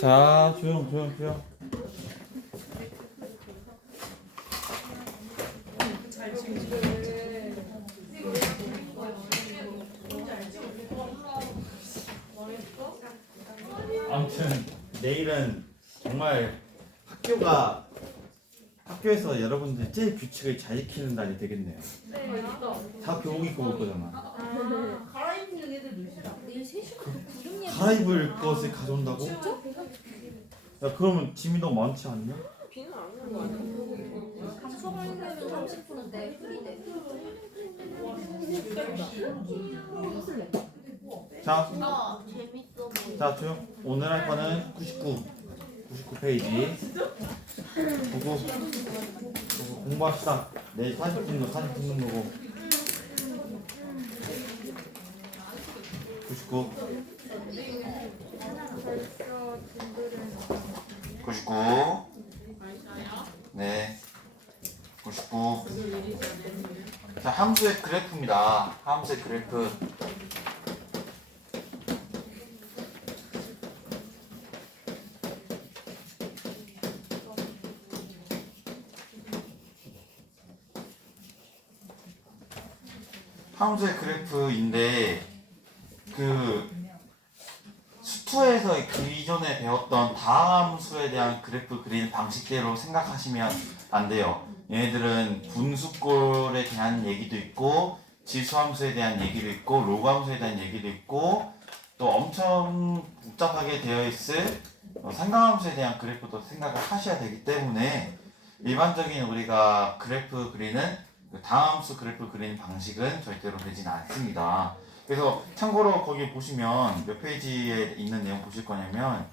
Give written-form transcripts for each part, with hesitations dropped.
자, 조용. 아무튼 내일은 정말 학교에서 여러분들 제일 규칙을 잘 지키는 날이 되겠네요. 네. 다 교복 입고 올 거잖아. 갈아입는 애들도 있어. 내일 3시부터 갈아입을 것을 가져온다고? 야, 그러면 짐이 너무 많지 않냐? 비는 안 오는 거 아니야? 가서 수업하려면 30분인데 흐리대. 자, 재밌어 보여. 자, 조용. 오늘 할 거는 99페이지. 보고 공부합시다. 내일 사진 찍는 거고. 99. 99. 네. 99. 자, 함수의 그래프입니다. 함수의 그래프. 함수의 그래프인데 수투에서 기존에 배웠던 다함수에 대한 그래프 그리는 방식대로 생각하시면 안 돼요. 얘네들은 분수꼴에 대한 얘기도 있고 지수함수에 대한 얘기도 있고 로그함수에 대한 얘기도 있고 또 엄청 복잡하게 되어 있을 상강함수에 대한 그래프도 생각을 하셔야 되기 때문에 일반적인 우리가 그래프 그리는 다함수 그래프 그리는 방식은 절대로 되진 않습니다. 그래서 참고로 거기 보시면 몇 페이지에 있는 내용 보실 거냐면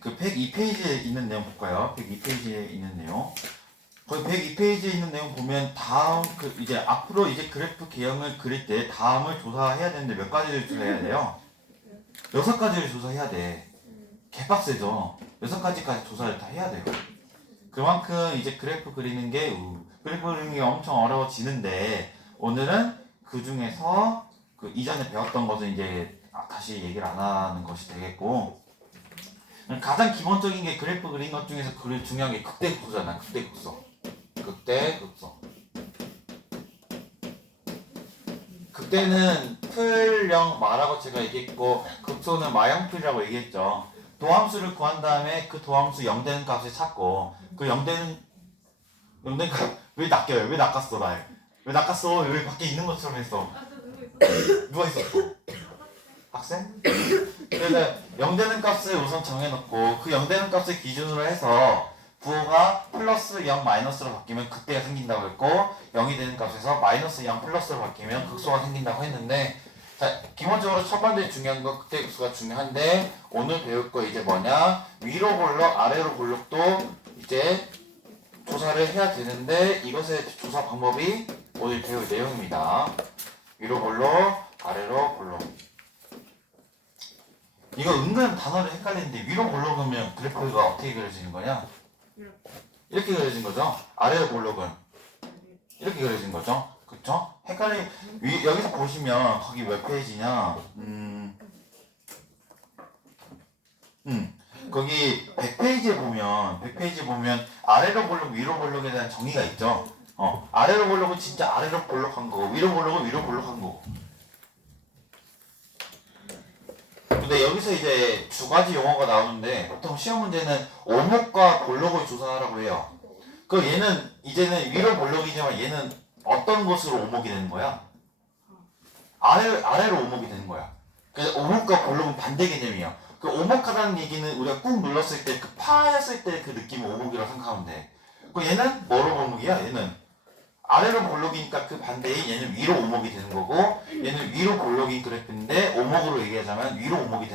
그 102페이지에 있는 내용 볼까요? 102페이지에 있는 내용. 거기 102페이지에 있는 내용 보면 다음 이제 앞으로 이제 그래프 개형을 그릴 때 다음을 조사해야 되는데 몇 가지를 조사해야 돼요? 6가지를 조사해야 돼. 개빡세죠? 6가지까지 조사를 다 해야 돼요. 그만큼 이제 그래프 그리는 게 엄청 어려워지는데 오늘은 그 중에서 그 이전에 배웠던 것은 이제 다시 얘기를 안 하는 것이 되겠고 가장 기본적인 게 그래프 그린 것 중에서 중요한 게 극대극소잖아. 극대극소. 극대는 틀0 마라고 제가 얘기했고 극소는 마형틀이라고 얘기했죠. 도함수를 구한 다음에 그 도함수 0되는 값을 찾고 그 0되는 값 왜 낚여요? 왜 낚았어 날? 왜 낚았어? 왜 밖에 있는 것처럼 했어? 누가 있었어? 학생? 그래서 0되는 값을 우선 정해놓고 그 0되는 값을 기준으로 해서 부호가 플러스 0 마이너스로 바뀌면 극대가 생긴다고 했고 0이 되는 값에서 마이너스 0 플러스로 바뀌면 극소가 생긴다고 했는데 자, 기본적으로 첫 번째 중요한 건 극대극소가 중요한데 오늘 배울 거 이제 뭐냐 위로 볼록 아래로 볼록도 이제 조사를 해야 되는데 이것의 조사 방법이 오늘 배울 내용입니다. 위로 볼록 아래로 볼록. 이거 은근 단어를 헷갈리는데 위로 볼록이면 그래프가 어떻게 그려지는 거냐? 이렇게 그려진 거죠. 아래로 볼록은 이렇게 그려진 거죠. 그쵸? 여기서 보시면 거기 몇 페이지냐? 거기 100페이지에 보면 아래로 볼록 위로 볼록에 대한 정의가 있죠. 아래로 볼록은 진짜 아래로 볼록한 거고 위로 볼록은 위로 볼록한 거고. 근데 여기서 이제 두 가지 용어가 나오는데 보통 시험 문제는 오목과 볼록을 조사하라고 해요. 그 얘는 이제는 위로 볼록이지만 얘는 어떤 것으로 오목이 되는 거야? 아래로 오목이 되는 거야. 그래서 오목과 볼록은 반대 개념이야. 그 오목하다는 얘기는 우리가 꾹 눌렀을 때 그 파였을 때 그 느낌을 오목이라고 생각하면 돼. 그 얘는 뭐로 오목이야? 얘는 아래로 볼록이니까 그 반대인 얘는 위로 오목이 되는 거고 얘는 위로 볼록인 그래프인데 오목으로 얘기하자면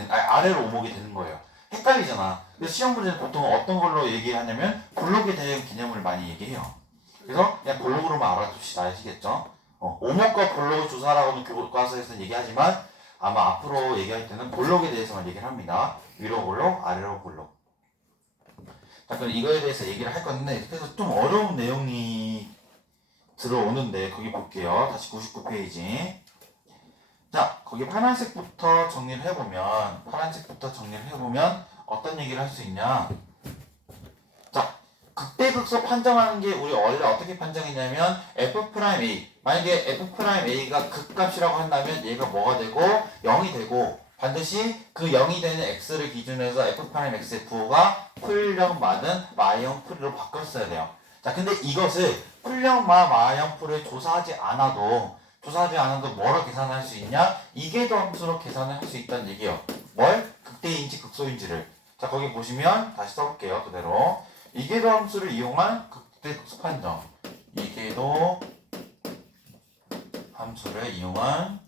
아래로 오목이 되는 거예요. 헷갈리잖아. 그래서 시험 문제는 보통 어떤 걸로 얘기하냐면 볼록에 대한 개념을 많이 얘기해요. 그래서 그냥 볼록으로만 알아둡시다. 아시겠죠? 오목과 볼록을 조사하라고는 교과서에서 얘기하지만 아마 앞으로 얘기할 때는 볼록에 대해서만 얘기를 합니다. 위로 볼록, 아래로 볼록. 자, 그럼 이거에 대해서 얘기를 할 건데 그래서 좀 어려운 내용이 들어오는데 거기 볼게요. 다시 99페이지. 자, 거기 파란색부터 정리를 해보면 어떤 얘기를 할 수 있냐? 자, 극대극소 판정하는 게 우리 원래 어떻게 판정했냐면 F'A 만약에 F'A가 극값이라고 한다면 얘가 뭐가 되고 0이 되고 반드시 그 0이 되는 x를 기준으로 해서 F'X의 부호가 풀령 마는 마형 풀이로 바꿨어야 돼요. 자, 근데 이것을 풀령 마형 풀을 조사하지 않아도 뭐로 계산할 수 있냐? 이계도 함수로 계산을 할 수 있다는 얘기예요. 뭘? 극대인지 극소인지를. 자, 거기 보시면 다시 써볼게요. 그대로. 이계도 함수를 이용한 극대극소 판정. 이계도 함수를 이용한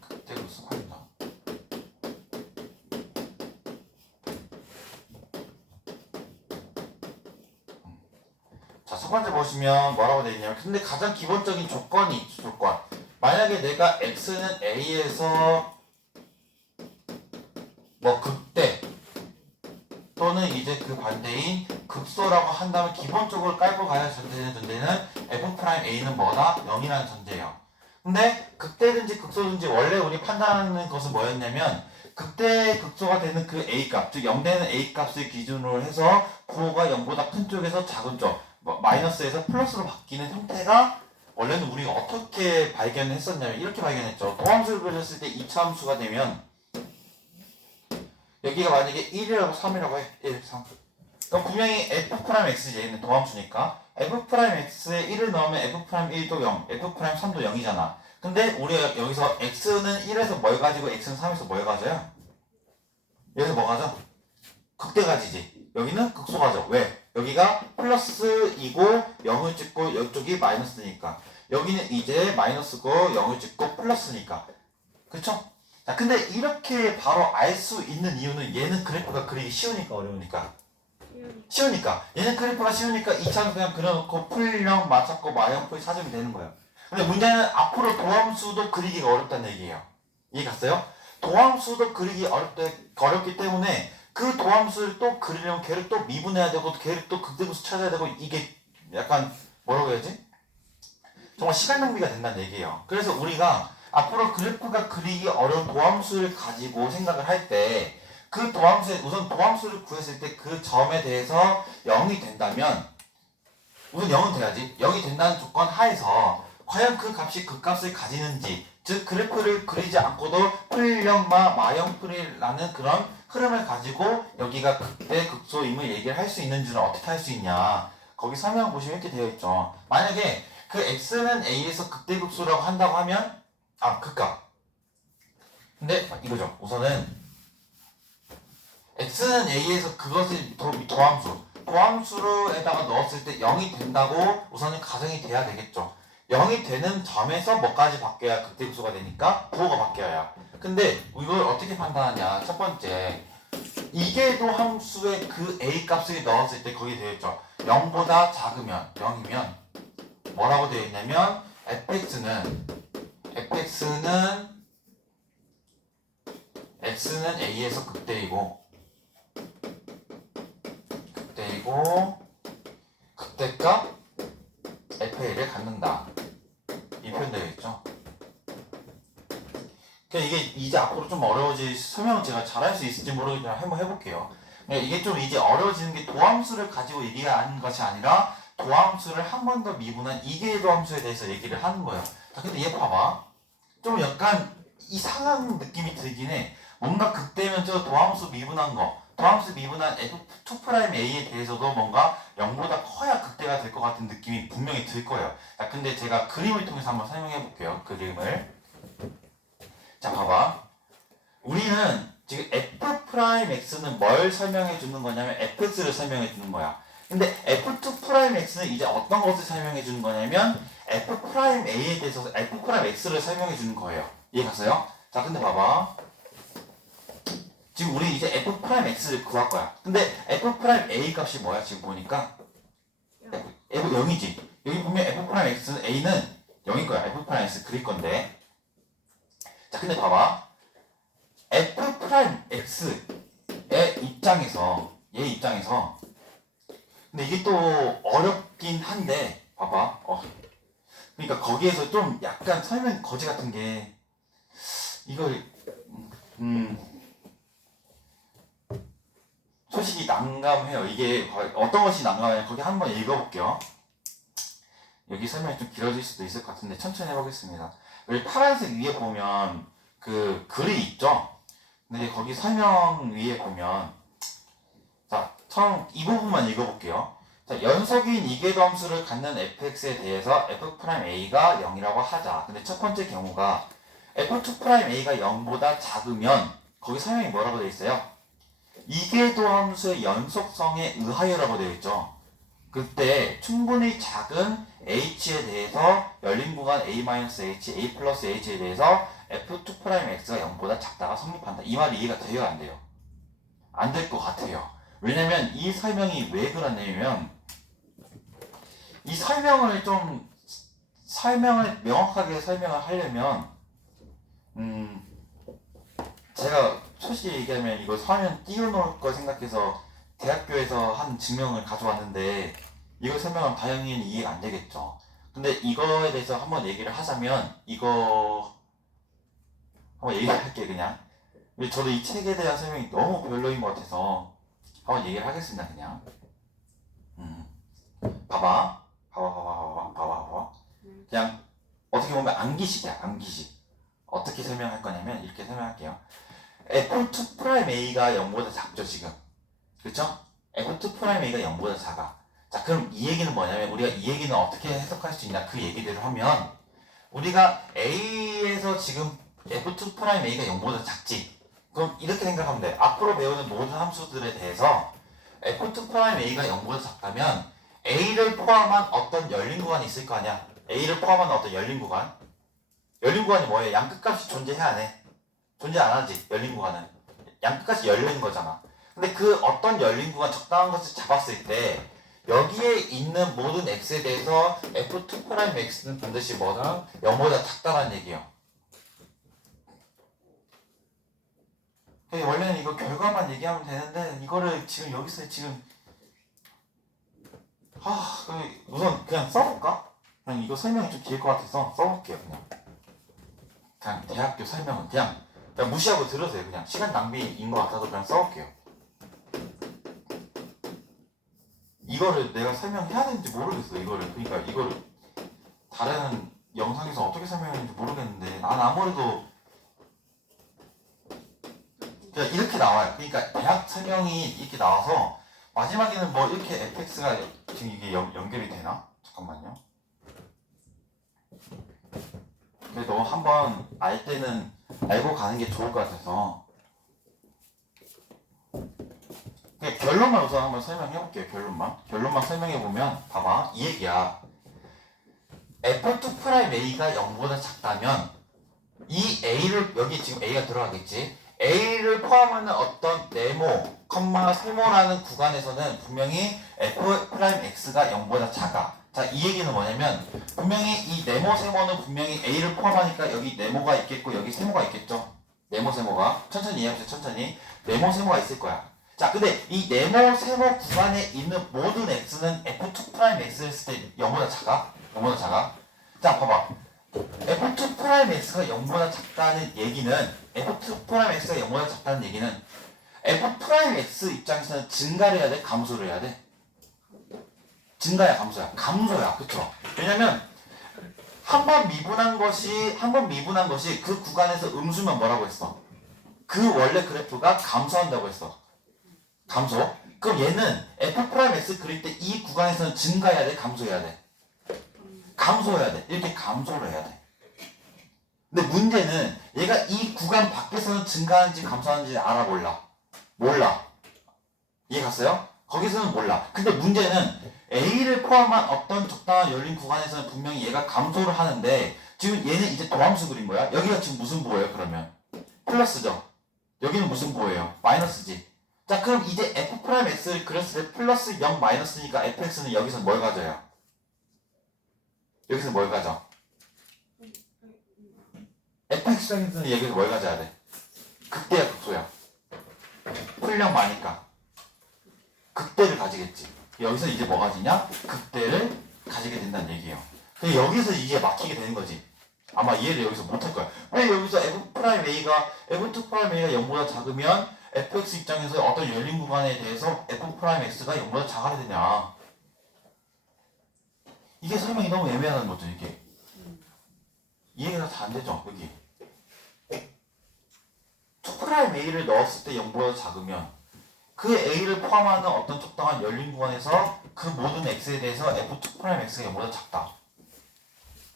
극대극소 판정. 자, 첫 번째 보시면 뭐라고 되어 있냐면, 근데 가장 기본적인 조건이 있죠, 조건. 만약에 내가 x는 a에서 뭐 극대 또는 이제 그 반대인 극소라고 한다면 기본적으로 깔고 가야 되는 전제는 F'A는 뭐다? 0이라는 전제예요. 근데 극대든지 극소든지 원래 우리 판단하는 것은 뭐였냐면 극대 극소가 되는 그 A값, 즉 0되는 A값을 기준으로 해서 부호가 0보다 큰 쪽에서 작은 쪽, 마이너스에서 플러스로 바뀌는 형태가 원래는 우리가 어떻게 발견했었냐면 이렇게 발견했죠. 도함수를 그렸을 때 2차 함수가 되면 여기가 만약에 1이라고 3이라고 해. 1, 3. 그럼 분명히 F'X 얘는 도함수니까 F'X에 1을 넣으면 F'1도 0, F'3도 0이잖아. 근데 우리가 여기서 X는 1에서 뭘 가지고 X는 3에서 뭘 가져요? 여기서 뭐 가져? 극대 가지지. 여기는 극소 가져. 왜? 여기가 플러스이고 0을 찍고 이쪽이 마이너스니까. 여기는 이제 마이너스고 0을 찍고 플러스니까. 그쵸? 자, 근데 이렇게 바로 알 수 있는 이유는 얘는 그래프가 그리기 쉬우니까 어려우니까. 쉬우니까. 얘는 그래프가 쉬우니까 2차는 그냥 그려놓고 풀형 맞췄고 마형풀 찾으면 되는 거예요. 근데 문제는 앞으로 도함수도 그리기가 어렵다는 얘기예요. 이해 갔어요? 도함수도 그리기 어렵기 때문에 그 도함수를 또 그리려면 걔를 또 미분해야 되고 걔를 또 극대극소 찾아야 되고 이게 약간 뭐라고 해야지? 정말 시간 낭비가 된다는 얘기예요. 그래서 우리가 앞으로 그래프가 그리기 어려운 도함수를 가지고 생각을 할 때 그 도함수에 우선 도함수를 구했을 때 그 점에 대해서 0이 된다면 우선 0은 돼야지. 0이 된다는 조건 하에서 과연 그 값이 그 값을 가지는지 즉 그래프를 그리지 않고도 풀형마 마형풀이라는 그런 흐름을 가지고 여기가 극대 극소임을 얘기를 할 수 있는지는 어떻게 할 수 있냐. 거기 설명 보시면 이렇게 되어 있죠. 만약에 그 x는 a에서 극대 극소라고 한다고 하면 극값. 근데 이거죠. 우선은 x는 a에서 그것을 도함수로에다가 넣었을 때 0이 된다고 우선은 가정이 돼야 되겠죠. 0이 되는 점에서 뭐까지 바뀌어야 극대극소가 되니까 부호가 바뀌어야. 근데 이걸 어떻게 판단하냐. 첫 번째, 이계도 함수의 그 a 값을 넣었을 때 거기 되어 있죠. 0보다 작으면 0이면 뭐라고 되어 있냐면 fx는 x는 a에서 극대이고 극대값 fa를 갖는다. 이 표현 되어 있죠. 그러니까 이게 이제 앞으로 좀 어려워질 설명을 제가 잘할 수 있을지 모르겠지만 한번 해볼게요. 이게 좀 이제 어려워지는 게 도함수를 가지고 얘기하는 것이 아니라 도함수를 한 번 더 미분한 이계의 도함수에 대해서 얘기를 하는 거예요. 자, 근데 얘 봐봐. 좀 약간 이상한 느낌이 들긴 해. 뭔가 극대면 저 도함수 미분한 거, 도함수 미분한 F2'A에 대해서도 뭔가 0보다 커야 극대가 될 것 같은 느낌이 분명히 들 거예요. 자, 근데 제가 그림을 통해서 한번 설명해 볼게요. 그림을. 자, 봐봐. 우리는 지금 F'X는 뭘 설명해 주는 거냐면 fx를 설명해 주는 거야. 근데 F2'X는 이제 어떤 것을 설명해 주는 거냐면 F'A에 대해서 F'X를 설명해 주는 거예요. 이해 갔어요? 자, 근데 봐봐. 지금 우리 이제 F'X를 구할 거야. 근데 F'A 값이 뭐야? 지금 보니까 F 0이지. 여기 보면 F'X는 A는 0일 거야. F'X 그릴 건데. 자, 근데 봐봐. F'X의 입장에서 얘 입장에서 근데 이게 또 어렵긴 한데 봐봐. 그러니까 거기에서 좀 약간 설명 거지 같은 게 이걸 솔직히 난감해요. 이게 어떤 것이 난감해요? 거기 한번 읽어볼게요. 여기 설명이 좀 길어질 수도 있을 것 같은데 천천히 해보겠습니다. 여기 파란색 위에 보면 그 글이 있죠? 근데 거기 설명 위에 보면 자, 처음 이 부분만 읽어볼게요. 자, 연속인 이계함수를 갖는 fx에 대해서 f'a가 0이라고 하자. 근데 첫 번째 경우가 f2'a가 0보다 작으면 거기 설명이 뭐라고 되어 있어요? 이계도함수의 연속성에 의하여라고 되어 있죠. 그때 충분히 작은 h에 대해서 열린 구간 a-h, a 플러스 h에 대해서 f2'x가 0보다 작다가 성립한다. 이 말이 이해가 돼요, 안 돼요? 안 될 것 같아요. 왜냐면 이 설명이 왜 그러냐면 이 설명을 명확하게 설명을 하려면 제가 솔직히 얘기하면 이거 화면 띄워놓을 거 생각해서 대학교에서 한 증명을 가져왔는데 이걸 설명하면 당연히 이해가 안 되겠죠. 근데 이거에 대해서 한번 얘기를 하자면 이거 한번 얘기할게요 그냥. 저도 이 책에 대한 설명이 너무 별로인 것 같아서 한번 얘기를 하겠습니다 그냥. 봐봐. 그냥 어떻게 보면 암기식이야 암기식. 어떻게 설명할 거냐면 이렇게 설명할게요. f2'a가 0보다 작죠 지금. 그렇죠? f2'a가 0보다 작아. 자 그럼 이 얘기는 뭐냐면 우리가 이 얘기는 어떻게 해석할 수 있냐 그 얘기대로 하면 우리가 a에서 지금 f2'a가 0보다 작지. 그럼 이렇게 생각하면 돼. 앞으로 배우는 모든 함수들에 대해서 f2'a가 0보다 작다면 a를 포함한 어떤 열린 구간이 있을 거 아니야. a를 포함한 어떤 열린 구간. 열린 구간이 뭐예요? 양 끝값이 존재해 안 해? 존재 안 하지. 열린 구간은 양 끝까지 열린 거잖아. 근데 그 어떤 열린 구간 적당한 것을 잡았을 때 여기에 있는 모든 x에 대해서 f2'x는 반드시 뭐다? 0보다 작다는 얘기예요. 원래는 이거 결과만 얘기하면 되는데 이거를 지금 여기서 지금 우선 그냥 써볼까? 그냥 이거 설명이 좀 길 것 같아서 써볼게요 그냥 대학교 설명은 그냥 무시하고 들으세요. 그냥 시간 낭비인 것 같아서 그냥 써볼게요. 이거를 내가 설명해야 되는지 모르겠어. 그러니까 이거를 다른 영상에서 어떻게 설명했는지 모르겠는데 난 아무래도 그냥 이렇게 나와요. 그러니까 대학 설명이 이렇게 나와서 마지막에는 뭐 이렇게 fx가 지금 이게 연결이 되나? 잠깐만요. 그래도 한번 알 때는 알고 가는 게 좋을 것 같아서 그냥 결론만 우선 한번 설명해 볼게요. 결론만 설명해 보면 봐봐 이 얘기야. f2'a가 0보다 작다면 이 a를 여기 지금 a가 들어가겠지. a를 포함하는 어떤 네모, 세모라는 구간에서는 분명히 f'x가 0보다 작아. 자, 이 얘기는 뭐냐면 분명히 이 네모, 세모는 분명히 a를 포함하니까 여기 네모가 있겠고 여기 세모가 있겠죠. 네모, 세모가 천천히 이해해보세요. 천천히 네모, 세모가 있을 거야. 자, 근데 이 네모, 세모 구간에 있는 모든 x는 f2'x를 했을 때 0보다 작아? 0보다 작아? 자, 봐봐. f2'x가 0보다 작다는 얘기는 f2'x가 0보다 작다는 얘기는 f'x 입장에서는 증가를 해야 돼? 감소를 해야 돼? 증가야 감소야? 감소야. 그쵸? 왜냐면 한 번 미분한 것이 그 구간에서 음수면 뭐라고 했어? 그 원래 그래프가 감소한다고 했어. 감소? 그럼 얘는 f'x 그릴 때 이 구간에서는 증가해야 돼? 감소해야 돼? 감소해야 돼. 이렇게 감소를 해야 돼. 근데 문제는 얘가 이 구간 밖에서는 증가하는지 감소하는지 알아 몰라. 이해 갔어요? 거기서는 몰라. 근데 문제는 A를 포함한 어떤 적당한 열린 구간에서는 분명히 얘가 감소를 하는데 지금 얘는 이제 도함수 그린 거야. 여기가 지금 무슨 부호예요 그러면? 플러스죠. 여기는 무슨 부호예요? 마이너스지. 자 그럼 이제 f'x를 그렸을 때 플러스 0 마이너스니까 fx는 여기서 뭘 가져요? 여기서 뭘 가져? fx는 여기서 뭘 가져야 돼? 극대야 극소야? 풀량 많으니까 극대를 가지겠지. 여기서 이제 뭐 가지냐? 극대를 가지게 된다는 얘기예요. 근데 여기서 이게 막히게 되는 거지. 아마 이해를 여기서 못할 거야. 왜 여기서 f'(a가 f2'a가 0보다 작으면 fx 입장에서 어떤 열린 구간에 대해서 f'x가 0보다 작아야 되냐. 이게 설명이 너무 애매하다는 거죠, 이게. 이해가 다 안 되죠, 여기. 2'a를 넣었을 때 0보다 작으면 그 a를 포함하는 어떤 적당한 열린 구간에서 그 모든 x에 대해서 f2'x가 0보다 작다.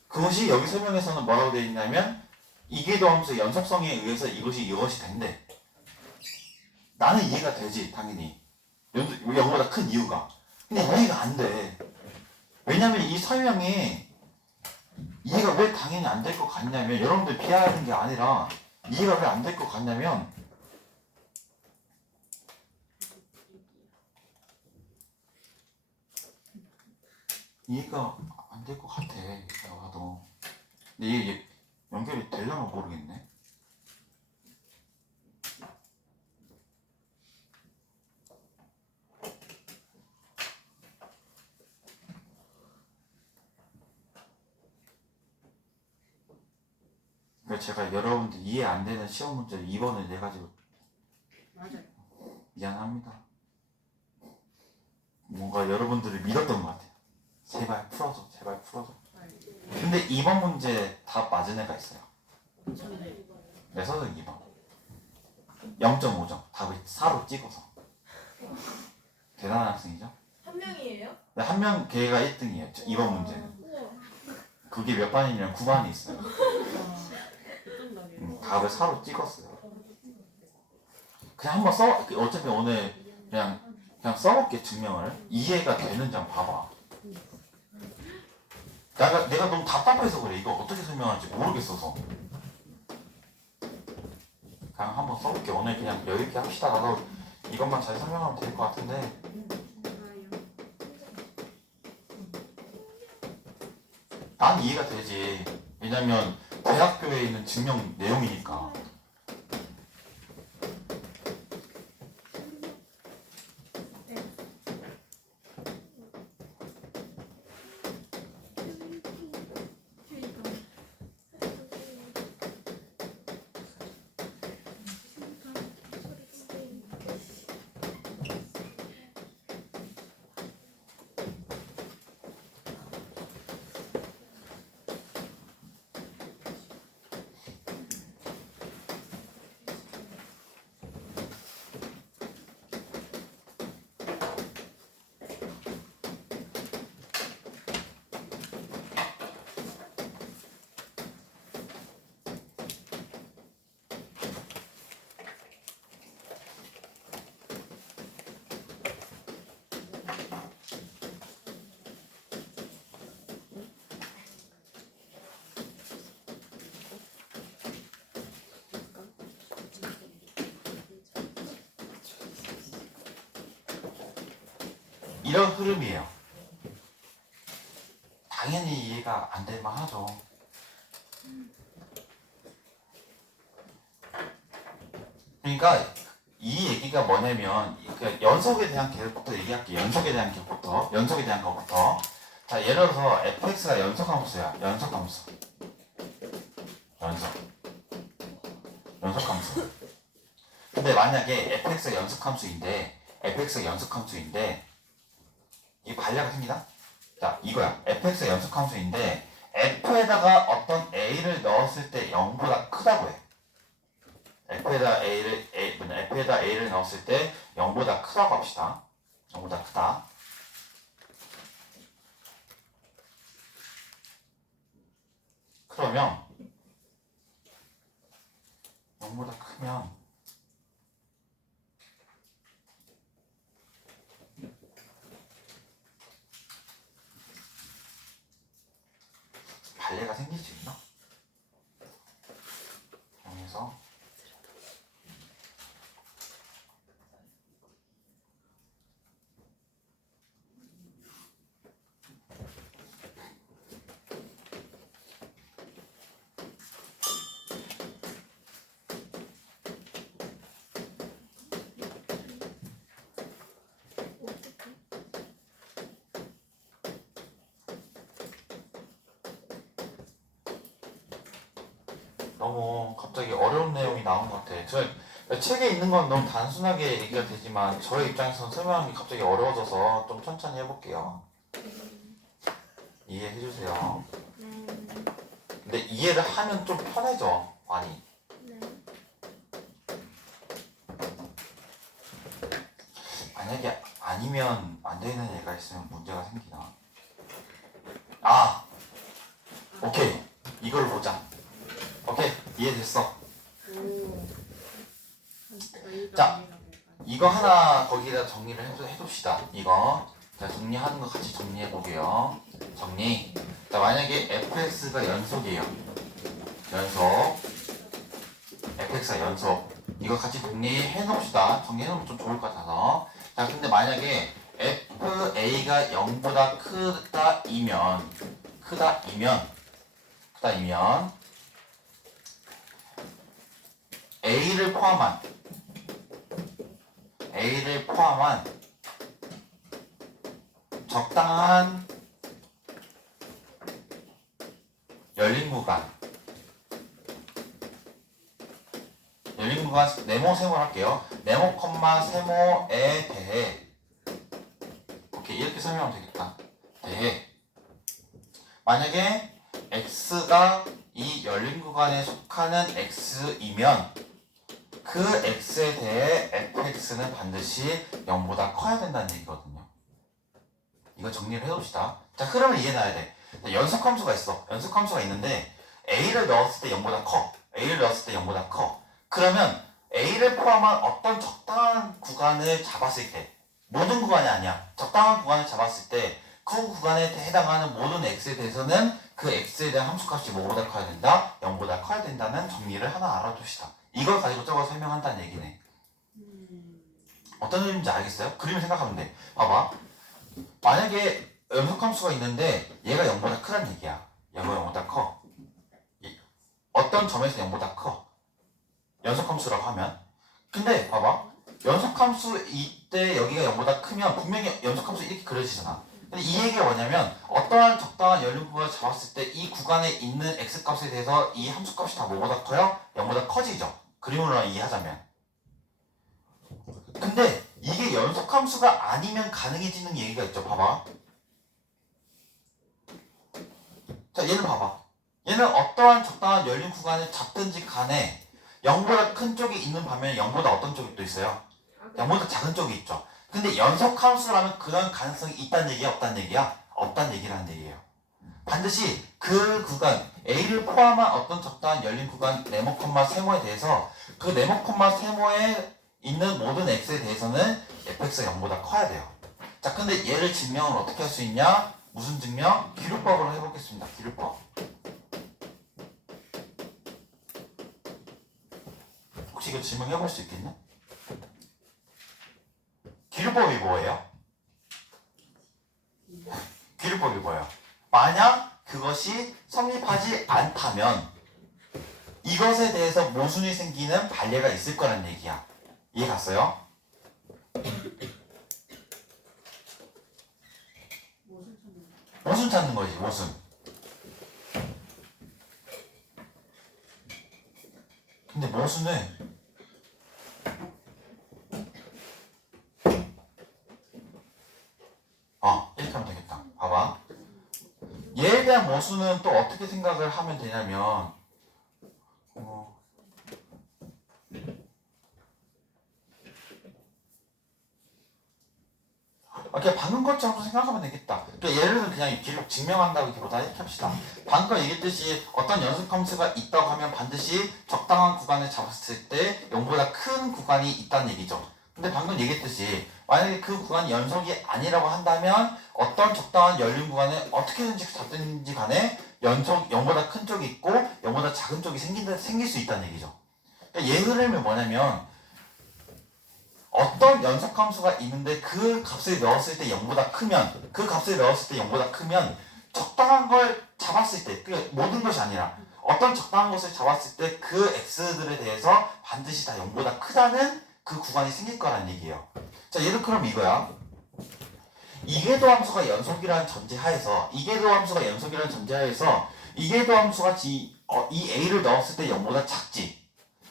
그것이 여기 설명에서는 뭐라고 되어 있냐면 이계도함수의 연속성에 의해서 이것이 된대. 나는 이해가 되지, 당연히. 0보다 큰 이유가. 근데 이해가 안 돼. 왜냐면 이 설명이 이해가 왜 당연히 안 될 것 같냐면, 여러분들 비하하는 게 아니라 이해가 왜 안 될 것 같냐면, 이해가 안 될 것 같아, 내가 봐도. 근데 이게 연결이 되려면 모르겠네. 그러니까 제가 여러분들 이해 안 되는 시험 문제를 2번을 내가지고 맞아요. 미안합니다. 뭔가 여러분들을 믿었던 것 같아요. 제발 풀어줘, 제발 풀어줘. 근데 2번 문제 답 맞은 애가 있어요. 내 서적 2번 0.5점 답을 4로 찍어서. 대단한 학생이죠? 한 명이에요? 근데 한 명 걔가 1등이에요 2번 문제는. 그게 몇 반이냐면 9반이 있어요. 답을 4로 찍었어요. 그냥 한번 써. 어차피 오늘 그냥 써볼게. 증명을 이해가 되는지 한번 봐봐. 내가 너무 답답해서 그래. 이거 어떻게 설명할지 모르겠어서 그냥 한번 써볼게. 오늘 그냥 여유있게 합시다. 나도 이것만 잘 설명하면 될 것 같은데. 난 이해가 되지. 왜냐면 대학교에 있는 증명 내용이니까. 이런 흐름이에요. 당연히 이해가 안 될 만하죠. 그러니까 이 얘기가 뭐냐면, 그러니까 연속에 대한 개혁부터 얘기할게요. 연속에 대한 개혁부터. 연속에 대한 것부터. 자, 예를 들어서 fx가 연속함수야. 연속함수. 연속함수. 근데 만약에 fx가 연속함수인데 이 관례가 생기나? 자, 이거야. fx가 연속함수인데 f에다가 어떤 a를 넣었을 때 0보다 크다고 해. f에다 a를 넣었을 때 0보다 크다고 합시다. 0보다 크다. 그러면 0보다 크면 관례가 생길 수 있나? 그래서 너무 갑자기 어려운 내용이 나온 것 같아. 저 책에 있는 건 너무 단순하게 얘기가 되지만 저의 입장에서는 설명하는 게 갑자기 어려워져서 좀 천천히 해볼게요. 이해해 주세요. 네. 근데 이해를 하면 좀 편해져 많이. 네. 만약에 아니면 안 되는 애가 있으면 문제가 생기나. 아, 오케이. 이걸 보자. 오케이, 이해됐어. 자, 이거 하나 거기다 정리를 해둡시다. 이거 자, 정리하는 거 같이 정리해 보게요. 정리. 자, 만약에 fx가 연속이에요. 연속. fx가 연속. 이거 같이 정리해 놓읍시다. 정리해 놓으면 좀 좋을 것 같아서. 자, 근데 만약에 fa가 0보다 크다이면 a를 포함한 적당한 열린 구간 네모 세모 할게요. 네모 세모에 대해 오케이 이렇게 설명하면 되겠다. 대해 만약에 x가 이 열린 구간에 속하는 x이면 그 x에 대해 fx는 반드시 0보다 커야 된다는 얘기거든요. 이거 정리를 해봅시다. 자, 흐름을 이해해놔야 돼. 연속함수가 있어. 연속함수가 있는데 a를 넣었을 때 0보다 커. 그러면 a를 포함한 어떤 적당한 구간을 잡았을 때 모든 구간이 아니야. 적당한 구간을 잡았을 때 그 구간에 해당하는 모든 x에 대해서는 그 x에 대한 함수값이 뭐보다 커야 된다? 0보다 커야 된다는 정리를 하나 알아둡시다. 이걸 가지고 저거 설명한다는 얘기네. 어떤 의미인지 알겠어요? 그림을 생각하면 돼. 봐봐. 만약에 연속함수가 있는데 얘가 0보다 크다는 얘기야. 얘가 0보다 커. 어떤 점에서 0보다 커. 연속함수라고 하면. 근데 봐봐. 연속함수 이때 여기가 0보다 크면 분명히 연속함수 이렇게 그려지잖아. 근데 이 얘기가 뭐냐면 어떠한 적당한 열린 구간을 잡았을 때 이 구간에 있는 x값에 대해서 이 함수값이 다 뭐보다 커요? 0보다 커지죠. 그림으로 이해하자면. 근데 이게 연속함수가 아니면 가능해지는 얘기가 있죠. 봐봐. 자, 얘는 봐봐. 얘는 어떠한 적당한 열린 구간을 잡든지 간에 0보다 큰 쪽이 있는 반면에 0보다 어떤 쪽이 또 있어요? 0보다 작은 쪽이 있죠. 근데 연속함수라면 그런 가능성이 있다는 얘기야? 없다는 얘기야? 없다는 얘기라는 얘기예요. 반드시 그 구간 A를 포함한 어떤 적당한 열린 구간 네모 세모에 대해서 그 네모 세모에 있는 모든 x에 대해서는 fx가 0보다 커야 돼요. 자, 근데 얘를 증명을 어떻게 할 수 있냐? 무슨 증명? 기류법으로 해보겠습니다. 기류법. 혹시 이거 증명해볼 수 있겠냐? 기류법이 뭐예요? 기류법이 뭐예요? 만약 그것이 성립하지 않다면 이것에 대해서 모순이 생기는 반례가 있을 거란 얘기야. 이해 갔어요? 모순 찾는 거지, 모순. 근데 모순을 이렇게 하면 되겠다. 봐봐. 얘에 대한 모순은 또 어떻게 생각을 하면 되냐면 그냥 방금 것처럼 생각하면 되겠다. 그러니까 예를 들면 그냥 기록 증명한다기보다 이렇게 합시다. 방금 얘기했듯이 어떤 연속함수가 있다고 하면 반드시 적당한 구간을 잡았을 때 0보다 큰 구간이 있다는 얘기죠. 근데 방금 얘기했듯이 만약에 그 구간이 연속이 아니라고 한다면 어떤 적당한 열린 구간을 어떻게든지 잡든지 간에 0보다 큰 쪽이 있고 0보다 작은 쪽이 생길 수 있다는 얘기죠. 그러니까 얘 흐름이 뭐냐면 어떤 연속함수가 있는데 그 값을 넣었을 때 0보다 크면 적당한 걸 잡았을 때 모든 것이 아니라 어떤 적당한 것을 잡았을 때 그 x들에 대해서 반드시 다 0보다 크다는 그 구간이 생길 거란 얘기예요. 자, 예를 그럼 이거야. 이계도 함수가 연속이라는 전제하에서 이계도 함수가 이 a를 넣었을 때 0보다 작지.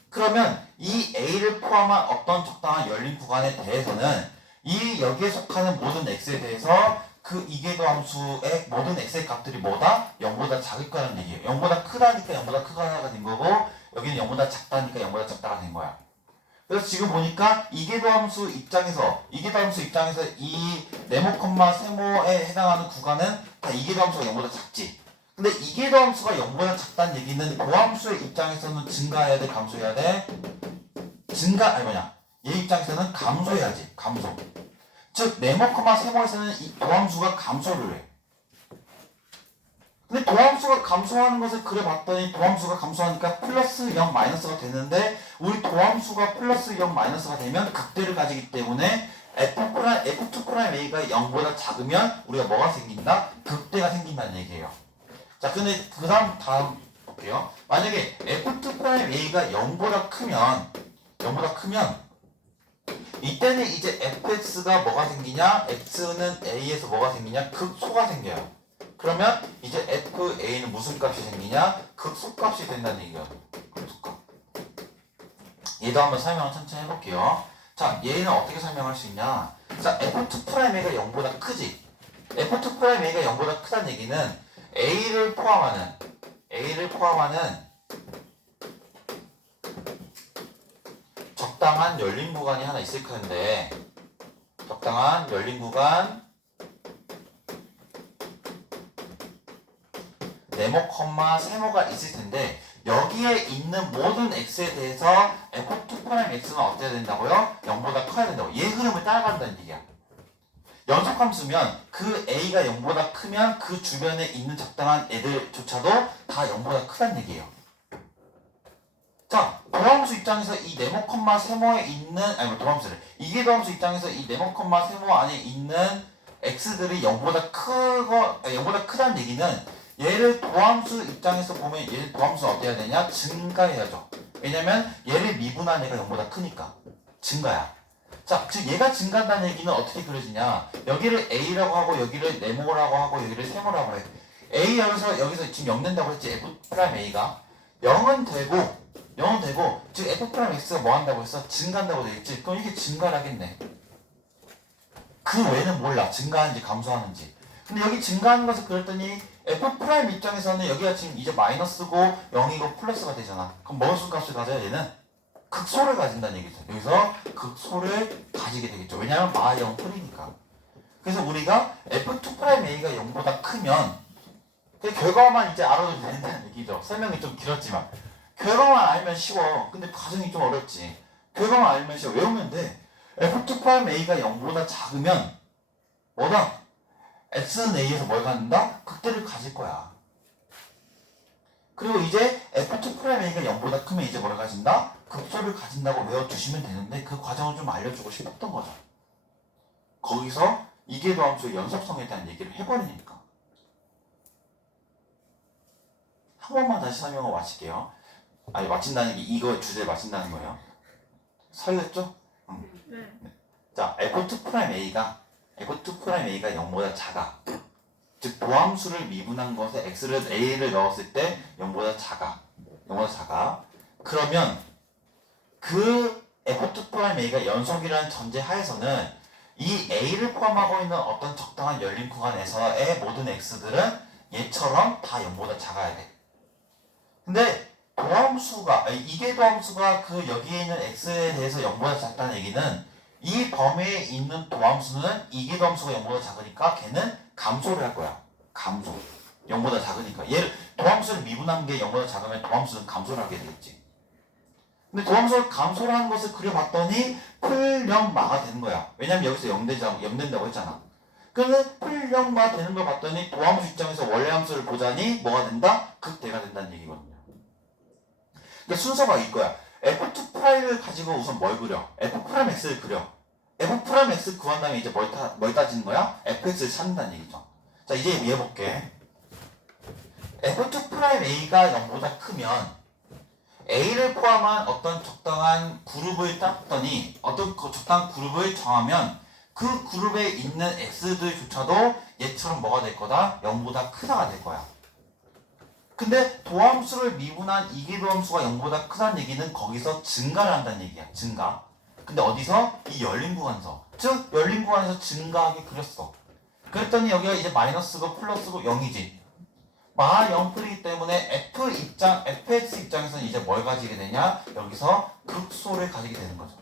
그러면 이 a를 포함한 어떤 적당한 열린 구간에 대해서는 이 여기에 속하는 모든 x에 대해서 그 이계도 함수의 모든 x의 값들이 뭐다? 0보다 작을 거라는 얘기예요. 0보다 크다니까 0보다 크다가 된 거고 여기는 0보다 작다니까 0보다 작다가 된 거야. 그래서 지금 보니까 이계도 함수 입장에서 이 네모 콤마 세모에 해당하는 구간은 다 이계도 함수가 0보다 작지. 근데 이계도 함수가 0보다 작다는 얘기는 도함수의 입장에서는 증가해야 돼, 감소해야 돼? 얘 입장에서는 감소해야지, 감소. 즉 네모 콤마 세모에서는 이 도함수가 감소를 해. 근데 도함수가 감소하는 것을 그려봤더니 도함수가 감소하니까 플러스 0 마이너스가 되는데 우리 도함수가 플러스 0 마이너스가 되면 극대를 가지기 때문에 F2'A가 0보다 작으면 우리가 뭐가 생긴다? 극대가 생긴다는 얘기예요. 자, 근데 다음 볼게요. 만약에 F2'A가 0보다 크면 이때는 이제 fx가 뭐가 생기냐? x는 a에서 뭐가 생기냐? 극소가 생겨요. 그러면 이제 fa는 무슨 값이 생기냐? 극소값이 된다는 얘기예요. 극소값. 얘도 한번 설명을 천천히 해볼게요. 자, 얘는 어떻게 설명할 수 있냐? 자, f2'A가 0보다 크지? f2'A가 0보다 크다는 얘기는 a를 포함하는 적당한 열린 구간이 하나 있을 텐데 적당한 열린 구간 네모 콤마 세모가 있을 텐데 여기에 있는 모든 x에 대해서 f2'x는 어때야 된다고요? 0보다 커야 된다고. 얘 흐름을 따라간다는 얘기야. 연속함수면 그 a가 0보다 크면 그 주변에 있는 적당한 애들조차도 다 0보다 크다는 얘기예요. 자, 도함수 입장에서 이 네모 콤마 세모에 있는 이계도함수 입장에서 이 네모 콤마 세모 안에 있는 x들이 0보다 크다는 얘기는 얘를 도함수 입장에서 보면 얘를 도함수는 어때야 되냐? 증가해야죠. 왜냐면 얘를 미분한 애가 0보다 크니까 증가야. 자, 즉 얘가 증가한다는 얘기는 어떻게 그려지냐? 여기를 a라고 하고 여기를 네모라고 하고 여기를 세모라고 해. a 여기서 지금 0 된다고 했지? f'a가 0은 되고 즉 f'x가 뭐 한다고 했어? 증가한다고 되겠지? 그럼 이게 증가를 하겠네. 그 외에는 몰라. 증가하는지 감소하는지. 근데 여기 증가하는 것을 그렸더니 f' 입장에서는 여기가 지금 이제 마이너스고 0이고 플러스가 되잖아. 그럼 무슨 값을 가져야 얘는? 극소를 가진다는 얘기죠. 여기서 극소를 가지게 되겠죠. 왜냐하면 마 0 풀이니까. 그래서 우리가 f2'A가 0보다 크면 그 결과만 이제 알아도 된다는 얘기죠. 설명이 좀 길었지만 결과만 알면 쉬워. 근데 과정이 좀 어렵지. 결과만 알면 쉬워. 외우면 돼. f2'A가 0보다 작으면 뭐다? x는 a에서 뭘 갖는다? 극대를 가질 거야. 그리고 이제 f2'A가 0보다 크면 이제 뭘 가진다? 극소를 가진다고 외워주시면 되는데 그 과정을 좀 알려주고 싶었던 거죠. 거기서 이계도함수의 연속성에 대한 얘기를 해버리니까. 한 번만 다시 설명을 마칠게요. 아니 마친다는 게 이거 주제를 마친다는 거예요. 설렜죠? 네. 자, f2'A가 0보다 작아. 즉 도함수를 미분한 것에 x를 a를 넣었을 때 0보다 작아. 그러면 그 f2'A가 연속이라는 전제 하에서는 이 a를 포함하고 있는 어떤 적당한 열린 구간에서의 모든 x들은 얘처럼 다 0보다 작아야 돼. 근데 이계도함수가 그 여기에 있는 x에 대해서 0보다 작다는 얘기는 이 범위에 있는 도함수는 이계도함수가 0보다 작으니까 걔는 감소를 할 거야. 감소. 0보다 작으니까. 얘를 도함수를 미분한 게 0보다 작으면 도함수는 감소를 하게 되겠지. 근데 도함수를 감소를 하는 것을 그려봤더니 풀0마가 되는 거야. 왜냐면 여기서 0 된다고 했잖아. 그러면 풀0마 되는 걸 봤더니 도함수 입장에서 원래 함수를 보자니 뭐가 된다? 극대가 된다는 얘기거든요. 그러니까 순서가 이거야. f2'을 가지고 우선 뭘 그려? f'x를 그려. f'x 구한 다음에 이제 뭘 따지는 거야? fx를 찾는다는 얘기죠. 자, 이제 얘 볼게. f2'A가 0보다 크면 A를 포함한 어떤 적당한 그룹을 땄더니 어떤 적당한 그룹을 정하면 그 그룹에 있는 x들조차도 얘처럼 뭐가 될 거다? 0보다 크다가 될 거야. 근데 도함수를 미분한 이계도함수가 0보다 크다는 얘기는 거기서 증가를 한다는 얘기야. 증가. 근데 어디서? 이 열린 구간에서. 즉 열린 구간에서 증가하게 그렸어. 그랬더니 여기가 이제 마이너스고 플러스고 0이지. 마 0풀이기 때문에 fx 입장에서는 이제 뭘 가지게 되냐? 여기서 극소를 가지게 되는 거죠.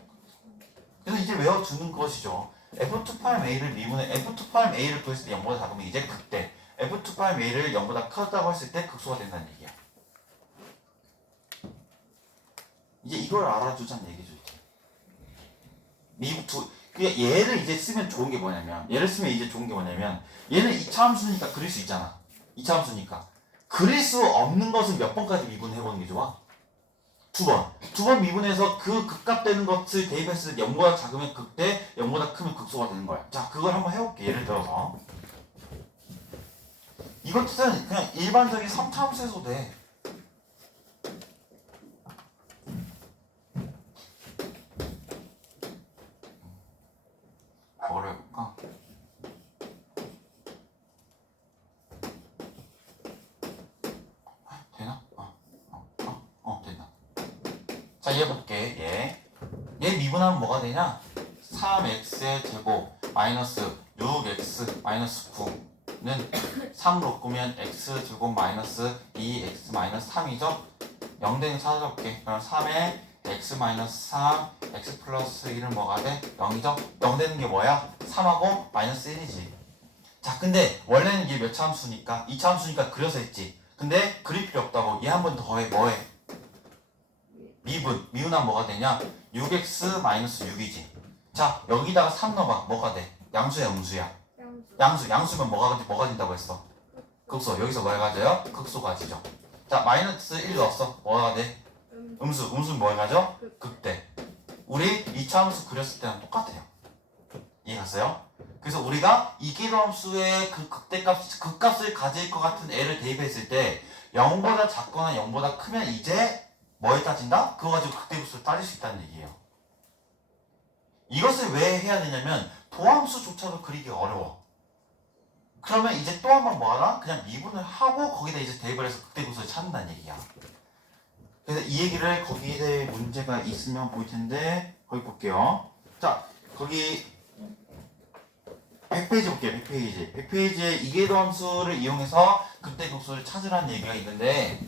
그래서 이제 외워두는 것이죠. f2'a를 미분해 f2'a를 구했을 때 0보다 작으면 이제 극대. f2'a를 0보다 크다고 했을 때 극소가 된다는 얘기야. 이제 이걸 알아두자는 얘기죠. 얘를 이제 쓰면 좋은 게 뭐냐면 얘를 쓰면 이제 좋은 게 뭐냐면 얘는 2차 함수니까 그릴 수 있잖아. 2차 함수니까 그릴 수 없는 것을 몇 번까지 미분해보는 게 좋아? 두 번 미분해서 그 극값 되는 것을 대입했을 때 0보다 작으면 극대, 0보다 크면 극소가 되는 거야. 자, 그걸 한번 해볼게. 예를 들어서 이것은 그냥 일반적인 3차 함수에서도 돼. 뭐를 해볼까? 되나? 된다. 자, 얘 볼게. 얘 미분하면 뭐가 되냐? 3x의 제곱 마이너스 6x 마이너스 9는 3으로 꾸면 x 제곱 마이너스 2x 마이너스 3이죠? 0 되는 찾아볼게. 그럼 3에 x 마이너스 3 x 플러스 1은 뭐가 돼? 0이죠? 0 되는 게 뭐야? 3하고 마이너스 1이지. 자, 근데 원래는 이게 몇 차 함수니까 2차 함수니까 그려서 했지. 근데 그릴 필요 없다고. 얘 한 번 더 해. 뭐해? 미분하면 뭐가 되냐? 6x 마이너스 6이지. 자, 여기다가 3 넣어봐. 뭐가 돼? 양수야, 음수야? 양수면 뭐가 된다고 했어? 극소. 여기서 뭘 가져요? 극소 가지죠. 자, 마이너스 1 넣었어. 뭐가 돼? 음수는 뭘 가져? 극대. 우리 2차 함수 그렸을 때랑 똑같아요. 이해갔어요? 그래서 우리가 이계도함수의 그 극값을 가질 것 같은 애를 대입했을 때 0보다 작거나 0보다 크면 이제 뭐에 따진다? 그거 가지고 극대급수를 따질 수 있다는 얘기예요. 이것을 왜 해야 되냐면 도함수조차도 그리기가 어려워. 그러면 이제 또 한 번 뭐하나? 그냥 미분을 하고 거기다 이제 대입을 해서 극대급수를 찾는다는 얘기야. 그래서 이 얘기를 거기에 대해 문제가 있으면 보일 텐데 거기 볼게요. 자, 거기 100페이지 볼게요. 100페이지에 이계도함수를 이용해서 극대급수를 찾으라는 얘기가 있는데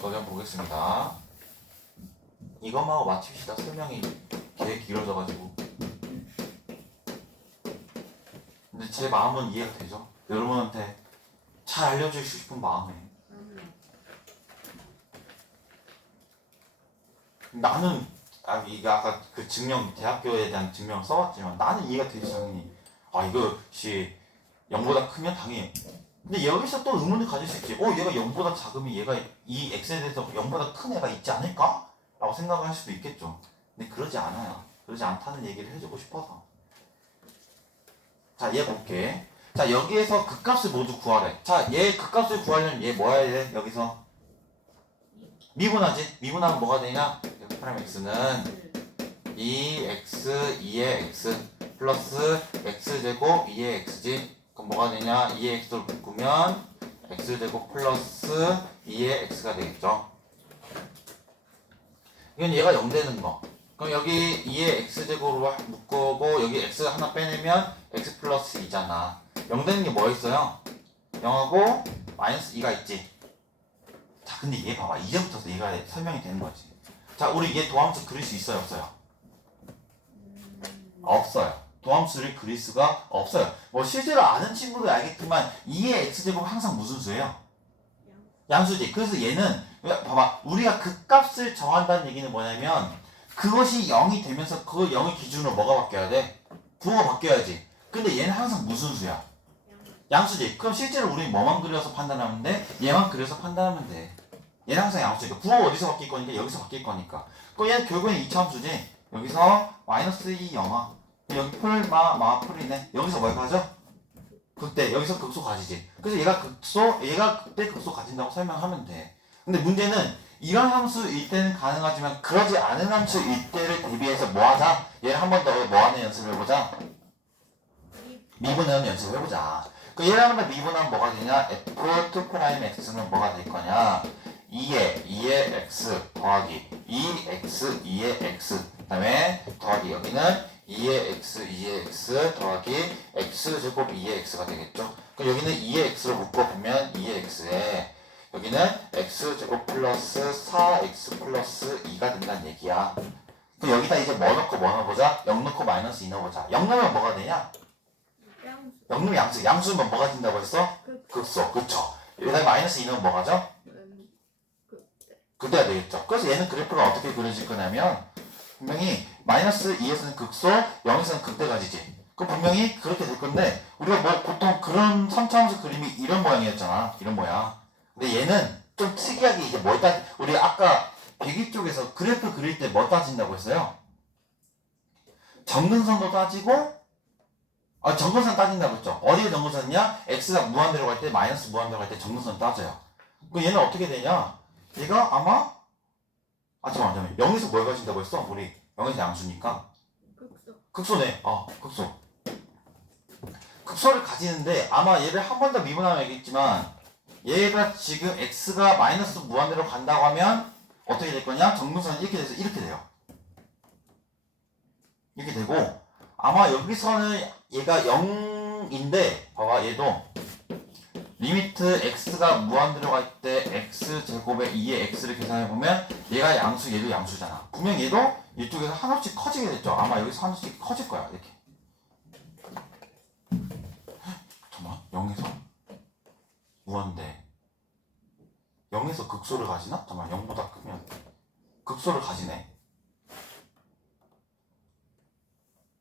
거기 한번 보겠습니다. 이것만 하고 마칩시다. 설명이 개 길어져가지고. 근데 제 마음은 이해가 되죠? 여러분한테 잘 알려주고 싶은 마음에. 나는 이게 아까 그 증명 대학교에 대한 증명을 써봤지만 나는 이해가 되지 당연히. 이것이 0보다 크면 당연히. 근데 여기서 또 의문을 가질 수 있지. 얘가 0보다 작으면 얘가 이 x에 대해서 0보다 큰 애가 있지 않을까? 라고 생각을 할 수도 있겠죠. 근데 그러지 않아요. 그러지 않다는 얘기를 해주고 싶어서. 자, 얘 볼게. 자, 여기에서 극값을 모두 구하래. 자, 얘 극값을 구하려면 얘 뭐 해야 돼? 여기서 미분하지? 미분하면 뭐가 되냐? x'는 2x 2의 x 플러스 x제곱 2의 x지. 그럼 뭐가 되냐? 2의 x를 묶으면 x제곱 플러스 2의 x가 되겠죠. 이건 얘가 0 되는 거. 그럼 여기 2의 x제곱으로 묶고 여기 x 하나 빼내면 x 플러스 2잖아. 0 되는 게 뭐 있어요? 0하고 마이너스 2가 있지. 자, 근데 얘 봐봐. 이제부터 얘가 설명이 되는 거지. 자, 우리 얘 도함수 그릴 수 있어요, 없어요? 없어요. 도함수를 그릴 수가 없어요. 뭐 실제로 아는 친구들 알겠지만 2의 x제곱 항상 무슨 수예요? 양수지. 그래서 얘는 봐봐. 우리가 극값을 정한다는 얘기는 뭐냐면 그것이 0이 되면서 그 0의 기준으로 뭐가 바뀌어야 돼? 부호가 바뀌어야지. 근데 얘는 항상 무슨 수야? 양수지. 그럼 실제로 우리는 뭐만 그려서 판단하면 돼? 얘만 그려서 판단하면 돼. 얘는 항상 양수니까 부호가 어디서 바뀔 거니까 여기서 바뀔 거니까. 그럼 얘는 결국엔 2차 함수지. 여기서 마이너스 2 영하. 여기 풀이네. 여기서 뭘 가져? 극대. 여기서 극소 가지지. 그래서 얘가 극대 극소 가진다고 설명하면 돼. 근데 문제는 이런 함수일 때는 가능하지만 그러지 않은 함수일 때를 대비해서 뭐 하자? 얘를 한 번 더 뭐 하는 연습을 해보자? 미분하는 연습을 해보자. 그 얘를 한번 미분하면 뭐가 되냐? f2'x는 뭐가 될 거냐? 2의 x 더하기 2x 2의 x 그 다음에 더하기 여기는 2의 x 2의 x 더하기 x제곱 2의 x가 되겠죠? 그럼 여기는 2의 x로 묶어보면 2의 x에 여기는 x제곱 플러스 4x 플러스 2가 된다는 얘기야. 그럼 여기다 이제 뭐 넣어보자? 0 넣고 마이너스 2 넣어보자. 0 넣으면 뭐가 되냐? 0 넣으면 양수. 양수면 뭐가 된다고 했어? 극소. 그쵸? 여기다 마이너스 2 넣으면 뭐가죠? 그때가 되겠죠. 그래서 얘는 그래프가 어떻게 그려질 거냐면 분명히 마이너스 2에서는 극소, 0에서는 극대가지지. 그 분명히 그렇게 될 건데 우리가 뭐 보통 그런 3차원수 그림이 이런 모양이었잖아. 이런 모양. 근데 얘는 좀 특이하게 이게 뭘 따? 우리 아까 배기 쪽에서 그래프 그릴 때 뭐 따진다고 했어요? 정근선도 따지고 정근선 따진다고 했죠. 어디에 정근선이냐? x가 무한대로 갈 때 마이너스 무한대로 갈 때 정근선 따져요. 그럼 얘는 어떻게 되냐? 얘가 아마 잠깐만 0에서 뭘 가진다고 했어? 우리 0에서 양수니까 극소네. 극소. 극소를 가지는데 아마 얘를 한 번 더 미분하면 알겠지만 얘가 지금 x가 마이너스 무한대로 간다고 하면 어떻게 될 거냐? 정근선이 이렇게 돼서 이렇게 돼요. 이렇게 되고 아마 여기서는 얘가 0인데 봐봐 얘도 리미트 x가 무한대로 갈 때 x제곱에 2의 x를 계산해보면 얘가 양수 얘도 양수잖아. 분명 얘도 이쪽에서 하나씩 커지게 됐죠. 아마 여기서 하나씩 커질 거야. 이렇게 잠깐만 0에서 무한대 0에서 극소를 가지나? 잠깐만 0보다 크면 극소를 가지네.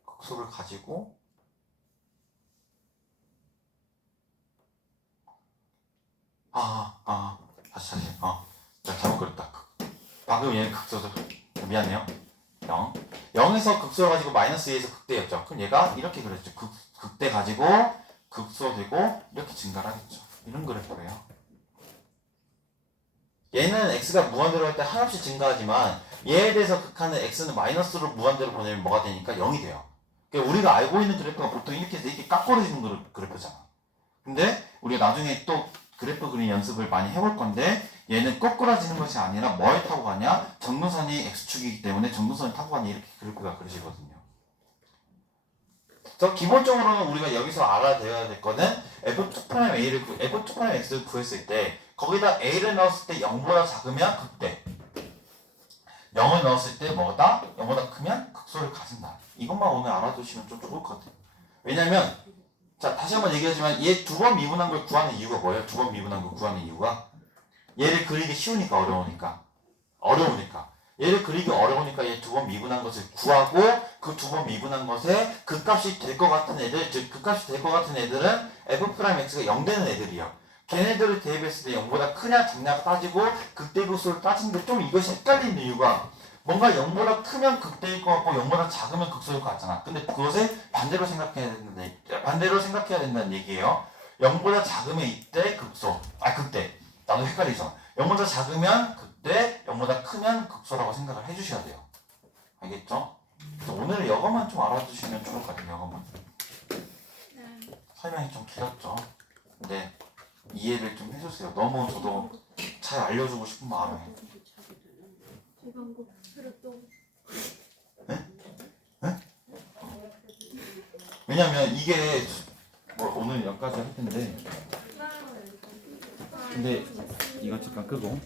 극소를 가지고 다시 자, 잘못 그렸다. 방금 얘는 극소죠. 미안해요. 0 0에서 극소를 가지고 마이너스 2에서 극대였죠. 그럼 얘가 이렇게 그렸죠. 극대 가지고 극소되고 이렇게 증가를 하겠죠. 이런 그래프예요. 얘는 x가 무한대로 할 때 한없이 증가하지만 얘에 대해서 극하는 x는 마이너스로 무한대로 보내면 뭐가 되니까 0이 돼요. 그러니까 우리가 알고 있는 그래프가 보통 이렇게 해서 이렇게 깎아지는 그래프잖아. 근데 우리가 나중에 또 그래프 그린 연습을 많이 해볼 건데 얘는 거꾸라지는 것이 아니라 뭘 타고 가냐? 정근선이 x축이기 때문에 정근선을 타고 가니 이렇게 그래프가 그려지거든요. 그래서 기본적으로는 우리가 여기서 알아둬야 될 거는 f2'A를 f2'X를 구했을 때 거기다 A를 넣었을 때 0보다 작으면 극대 0을 넣었을 때 뭐다? 0보다 크면 극소를 가진다. 이것만 오늘 알아두시면 좀 좋을 것 같아요. 왜냐면 자 다시 한번 얘기하지만 얘 두 번 미분한 걸 구하는 이유가 뭐예요? 두 번 미분한 걸 구하는 이유가 얘를 그리기 쉬우니까 어려우니까 얘를 그리기 어려우니까 얘 두 번 미분한 것을 구하고 그 두 번 미분한 것에 그 값이 될 것 같은 애들 즉 그 값이 될 것 같은 애들은 f'x가 0 되는 애들이요. 걔네들을 대입했을 때 0보다 크냐 작냐가 따지고 극대극소를 따지는데 좀 이것이 헷갈리는 이유가 뭔가 0보다 크면 극대일 것 같고 0보다 작으면 극소일 것 같잖아. 근데 그것을 반대로 생각해야 된다는 얘기예요. 0보다 작으면 이때 극대. 나도 헷갈리죠. 0보다 작으면 극대, 0보다 크면 극소라고 생각을 해주셔야 돼요. 알겠죠? 그래서 오늘 이것만 좀 알아두시면 좋을 것 같아요. 이것만. 설명이 좀 길었죠. 근데 이해를 좀 해주세요. 너무 저도 잘 알려주고 싶은 마음에. 왜냐면 이게 오늘 여기까지 할 텐데 근데 이거 잠깐 끄고